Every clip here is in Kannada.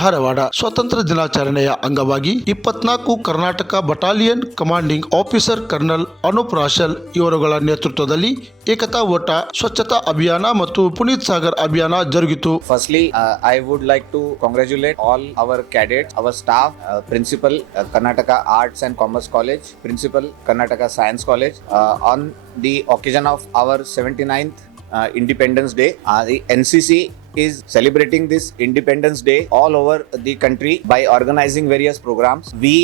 ಧಾರವಾಡ ಸ್ವಾತಂತ್ರ್ಯ ದಿನಾಚರಣೆಯ ಅಂಗವಾಗಿ 24 Karnataka battalion commanding officer colonel Anoop Rashal ಇವರುಗಳ ನೇತೃತ್ವದಲ್ಲಿ ಏಕತಾ ಓಟ, ಸ್ವಚ್ಛತಾ ಅಭಿಯಾನ ಮತ್ತು ಪುನೀತ್ ಸಾಗರ್ ಅಭಿಯಾನ ಜರುಗಿತು. Firstly, I would like to congratulate all our cadets, our staff, principal Karnataka Arts and Commerce College, principal Karnataka Science College on the occasion of our 79th Independence Day. The NCC is celebrating this Independence Day all over the country by organizing various programs. We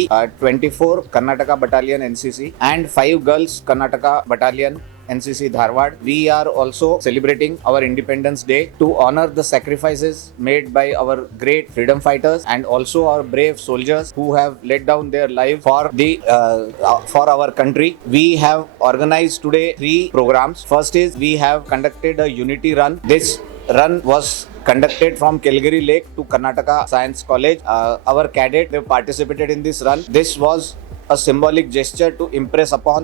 24 Karnataka Battalion NCC and 5 girls Karnataka Battalion NCC Dharwad. We are also celebrating our Independence Day to honor the sacrifices made by our great freedom fighters and also our brave soldiers who have laid down their life for our country. We have organized today 3 programs. First is we have conducted a unity run. This run was conducted from Kelgiri Lake to Karnataka Science College. Our cadets have participated in this run. This was a symbolic gesture to impress upon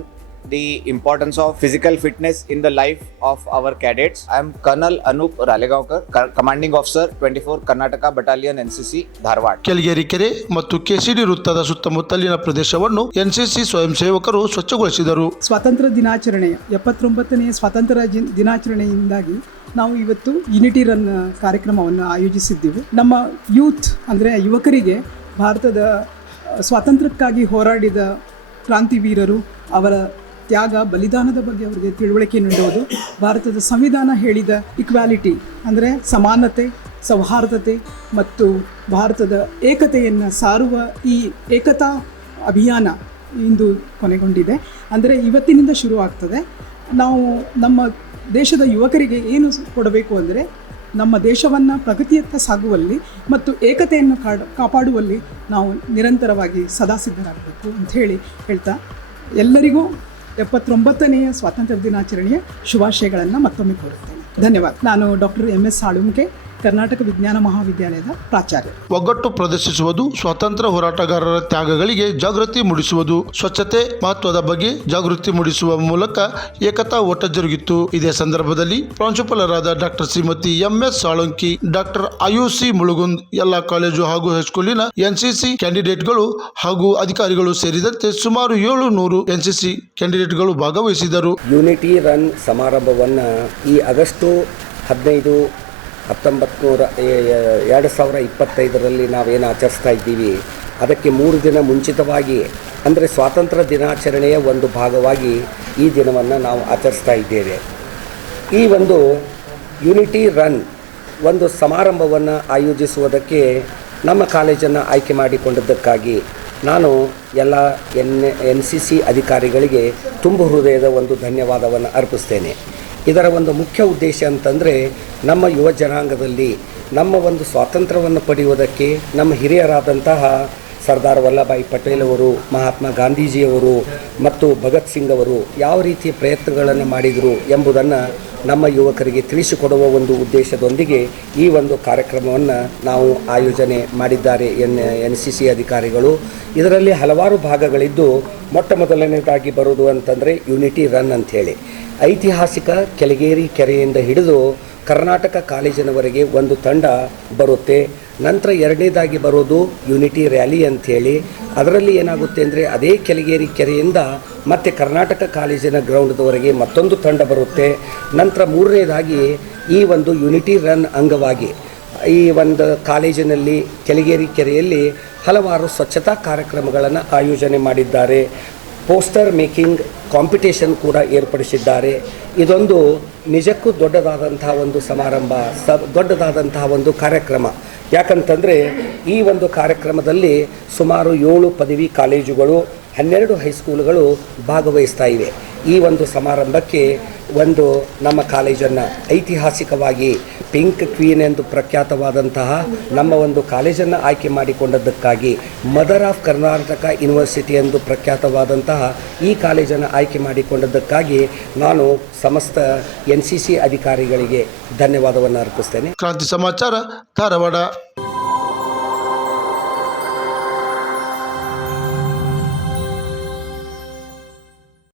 the importance of physical fitness in the life of our cadets. I am Colonel Anup Ralegaonkar, Commanding Officer 24 Karnataka Battalion NCC Dharwad. Kelageri ಕೆರೆ ಮತ್ತು ಕೆಸಿಡಿ ವೃತ್ತದ ಸುತ್ತಮುತ್ತಲಿನ ಪ್ರದೇಶವನ್ನು ಎನ್ಸಿಸಿ ಸ್ವಯಂ ಸೇವಕರು ಸ್ವಚ್ಛಗೊಳಿಸಿದರು. ಸ್ವಾತಂತ್ರ್ಯ ದಿನಾಚರಣೆಯ 79ನೇ ಸ್ವಾತಂತ್ರ್ಯ ದಿನಾಚರಣೆಯಿಂದಾಗಿ ನಾವು ಇವತ್ತು ಯುನಿಟಿ ರನ್ ಕಾರ್ಯಕ್ರಮವನ್ನು ಆಯೋಜಿಸಿದ್ದೀವಿ. ನಮ್ಮ ಯೂತ್ ಅಂದರೆ ಯುವಕರಿಗೆ ಭಾರತದ ಸ್ವಾತಂತ್ರ್ಯಕ್ಕಾಗಿ ಹೋರಾಡಿದ ಕ್ರಾಂತಿವೀರರು, ಅವರ ತ್ಯಾಗ ಬಲಿದಾನದ ಬಗ್ಗೆ ಅವರಿಗೆ ತಿಳುವಳಿಕೆ ನೀಡುವುದು, ಭಾರತದ ಸಂವಿಧಾನ ಹೇಳಿದ ಇಕ್ವಾಲಿಟಿ ಅಂದರೆ ಸಮಾನತೆ, ಸೌಹಾರ್ದತೆ ಮತ್ತು ಭಾರತದ ಏಕತೆಯನ್ನು ಸಾರುವ ಈ ಏಕತಾ ಅಭಿಯಾನ ಇಂದು ಕೊನೆಗೊಂಡಿದೆ. ಅಂದರೆ ಇವತ್ತಿನಿಂದ ಶುರು ಆಗ್ತದೆ. ನಾವು ನಮ್ಮ ದೇಶದ ಯುವಕರಿಗೆ ಏನು ಕೊಡಬೇಕು ಅಂದರೆ ನಮ್ಮ ದೇಶವನ್ನು ಪ್ರಗತಿಯತ್ತ ಸಾಗುವಲ್ಲಿ ಮತ್ತು ಏಕತೆಯನ್ನು ಕಾಪಾಡುವಲ್ಲಿ ನಾವು ನಿರಂತರವಾಗಿ ಸದಾ ಸಿದ್ಧರಾಗಬೇಕು ಅಂಥೇಳಿ ಹೇಳ್ತಾ ಎಲ್ಲರಿಗೂ 79ನೇ ಸ್ವಾತಂತ್ರ್ಯ ದಿನಾಚರಣೆಯ ಶುಭಾಶಯಗಳನ್ನು ಮತ್ತೊಮ್ಮೆ ಕೋರುತ್ತೇನೆ. ಧನ್ಯವಾದ. ನಾನು ಡಾಕ್ಟರ್ MS ಸಾಳುಂಕೆ, ಕರ್ನಾಟಕ ವಿಜ್ಞಾನ ಮಹಾವಿದ್ಯಾಲಯದ ಪ್ರಾಚಾರ್ಯ. ಒಗ್ಗಟ್ಟು ಪ್ರದರ್ಶಿಸುವುದು, ಸ್ವಾತಂತ್ರ್ಯ ಹೋರಾಟಗಾರರ ತ್ಯಾಗಗಳಿಗೆ ಜಾಗೃತಿ ಮೂಡಿಸುವುದು, ಸ್ವಚ್ಛತೆ ಮಹತ್ವದ ಬಗ್ಗೆ ಜಾಗೃತಿ ಮೂಡಿಸುವ ಮೂಲಕ ಏಕತಾ ಓಟ ಜರುಗಿತು. ಇದೇ ಸಂದರ್ಭದಲ್ಲಿ ಪ್ರಾಂಶುಪಾಲರಾದ doctor Shrimati MS Salunke, doctor IUC Mulgund, ಎಲ್ಲ ಕಾಲೇಜು ಹಾಗೂ ಹೈಸ್ಕೂಲಿನ NCC ಕ್ಯಾಂಡಿಡೇಟ್ಗಳು ಹಾಗೂ ಅಧಿಕಾರಿಗಳು ಸೇರಿದಂತೆ ಸುಮಾರು 700 NCC ಕ್ಯಾಂಡಿಡೇಟ್ಗಳು ಭಾಗವಹಿಸಿದರು. ಯೂನಿಟಿ ರನ್ ಸಮಾರಂಭವನ್ನು ಈ ಆಗಸ್ಟ್ 15, 2025ರಲ್ಲಿ ನಾವೇನು ಆಚರಿಸ್ತಾ ಇದ್ದೀವಿ, ಅದಕ್ಕೆ 3 ದಿನ ಮುಂಚಿತವಾಗಿ ಅಂದರೆ ಸ್ವಾತಂತ್ರ್ಯ ದಿನಾಚರಣೆಯ ಒಂದು ಭಾಗವಾಗಿ ಈ ದಿನವನ್ನು ನಾವು ಆಚರಿಸ್ತಾ ಇದ್ದೇವೆ. ಈ ಒಂದು ಯುನಿಟಿ ರನ್ ಒಂದು ಸಮಾರಂಭವನ್ನು ಆಯೋಜಿಸುವುದಕ್ಕೆ ನಮ್ಮ ಕಾಲೇಜನ್ನು ಆಯ್ಕೆ ಮಾಡಿಕೊಂಡಿದ್ದಕ್ಕಾಗಿ ನಾನು ಎಲ್ಲ NCC ಅಧಿಕಾರಿಗಳಿಗೆ ತುಂಬು ಹೃದಯದ ಒಂದು ಧನ್ಯವಾದವನ್ನು ಅರ್ಪಿಸ್ತೇನೆ. ಇದರ ಒಂದು ಮುಖ್ಯ ಉದ್ದೇಶ ಅಂತಂದರೆ ನಮ್ಮ ಯುವ ಜನಾಂಗದಲ್ಲಿ ನಮ್ಮ ಒಂದು ಸ್ವಾತಂತ್ರ್ಯವನ್ನು ಪಡೆಯುವುದಕ್ಕೆ ನಮ್ಮ ಹಿರಿಯರಾದಂತಹ ಸರ್ದಾರ್ ವಲ್ಲಭಾಯಿ ಪಟೇಲ್ ಅವರು, ಮಹಾತ್ಮ ಗಾಂಧೀಜಿಯವರು ಮತ್ತು ಭಗತ್ ಸಿಂಗ್ ಅವರು ಯಾವ ರೀತಿಯ ಪ್ರಯತ್ನಗಳನ್ನು ಮಾಡಿದರು ಎಂಬುದನ್ನು ನಮ್ಮ ಯುವಕರಿಗೆ ತಿಳಿಸಿಕೊಡುವ ಒಂದು ಉದ್ದೇಶದೊಂದಿಗೆ ಈ ಒಂದು ಕಾರ್ಯಕ್ರಮವನ್ನು ನಾವು ಆಯೋಜನೆ ಮಾಡಿದ್ದಾರೆ NCC ಅಧಿಕಾರಿಗಳು. ಇದರಲ್ಲಿ ಹಲವಾರು ಭಾಗಗಳಿದ್ದು ಮೊಟ್ಟ ಮೊದಲನೇದಾಗಿ ಬರೋದು ಅಂತಂದರೆ ಯುನಿಟಿ ರನ್ ಅಂಥೇಳಿ ಐತಿಹಾಸಿಕ ಕೆಳಗೇರಿ ಕೆರೆಯಿಂದ ಹಿಡಿದು ಕರ್ನಾಟಕ ಕಾಲೇಜಿನವರೆಗೆ ಒಂದು ತಂಡ ಬರುತ್ತೆ. ನಂತರ ಎರಡನೇದಾಗಿ ಬರೋದು ಯುನಿಟಿ ರ್ಯಾಲಿ ಅಂಥೇಳಿ, ಅದರಲ್ಲಿ ಏನಾಗುತ್ತೆ ಅಂದರೆ ಅದೇ ಕೆಳಗೇರಿ ಕೆರೆಯಿಂದ ಮತ್ತು ಕರ್ನಾಟಕ ಕಾಲೇಜಿನ ಗ್ರೌಂಡ್ದವರೆಗೆ ಮತ್ತೊಂದು ತಂಡ ಬರುತ್ತೆ. ನಂತರ ಮೂರನೇದಾಗಿ ಈ ಒಂದು ಯುನಿಟಿ ರನ್ ಅಂಗವಾಗಿ ಈ ಒಂದು ಕಾಲೇಜಿನಲ್ಲಿ ಕೆಳಗೇರಿ ಕೆರೆಯಲ್ಲಿ ಹಲವಾರು ಸ್ವಚ್ಛತಾ ಕಾರ್ಯಕ್ರಮಗಳನ್ನು ಆಯೋಜನೆ ಮಾಡಿದ್ದಾರೆ. ಪೋಸ್ಟರ್ ಮೇಕಿಂಗ್ ಕಾಂಪಿಟೇಷನ್ ಕೂಡ ಏರ್ಪಡಿಸಿದ್ದಾರೆ. ಇದೊಂದು ನಿಜಕ್ಕೂ ದೊಡ್ಡದಾದಂತಹ ಒಂದು ಸಮಾರಂಭ, ದೊಡ್ಡದಾದಂತಹ ಒಂದು ಕಾರ್ಯಕ್ರಮ. ಯಾಕಂತಂದರೆ ಈ ಒಂದು ಕಾರ್ಯಕ್ರಮದಲ್ಲಿ ಸುಮಾರು 7 ಪದವಿ ಕಾಲೇಜುಗಳು 12 ಹೈಸ್ಕೂಲುಗಳು ಭಾಗವಹಿಸ್ತಾ ಇವೆ. ಈ ಒಂದು ಸಮಾರಂಭಕ್ಕೆ ಒಂದು ನಮ್ಮ ಕಾಲೇಜನ್ನು ಐತಿಹಾಸಿಕವಾಗಿ ಪಿಂಕ್ ಕ್ವೀನ್ ಎಂದು ಪ್ರಖ್ಯಾತವಾದಂತಹ ನಮ್ಮ ಒಂದು ಕಾಲೇಜನ್ನು ಆಯ್ಕೆ ಮಾಡಿಕೊಂಡದ್ದಕ್ಕಾಗಿ ಮದರ್ ಆಫ್ ಕರ್ನಾಟಕ ಯೂನಿವರ್ಸಿಟಿ ಎಂದು ಪ್ರಖ್ಯಾತವಾದಂತಹ ಈ ಕಾಲೇಜನ್ನು ಆಯ್ಕೆ ಮಾಡಿಕೊಂಡದ್ದಕ್ಕಾಗಿ ನಾನು ಸಮಸ್ತ NCC ಅಧಿಕಾರಿಗಳಿಗೆ ಧನ್ಯವಾದವನ್ನು ಅರ್ಪಿಸ್ತೇನೆ. ಕ್ರಾಂತಿ ಸಮಾಚಾರ ಧಾರವಾಡ.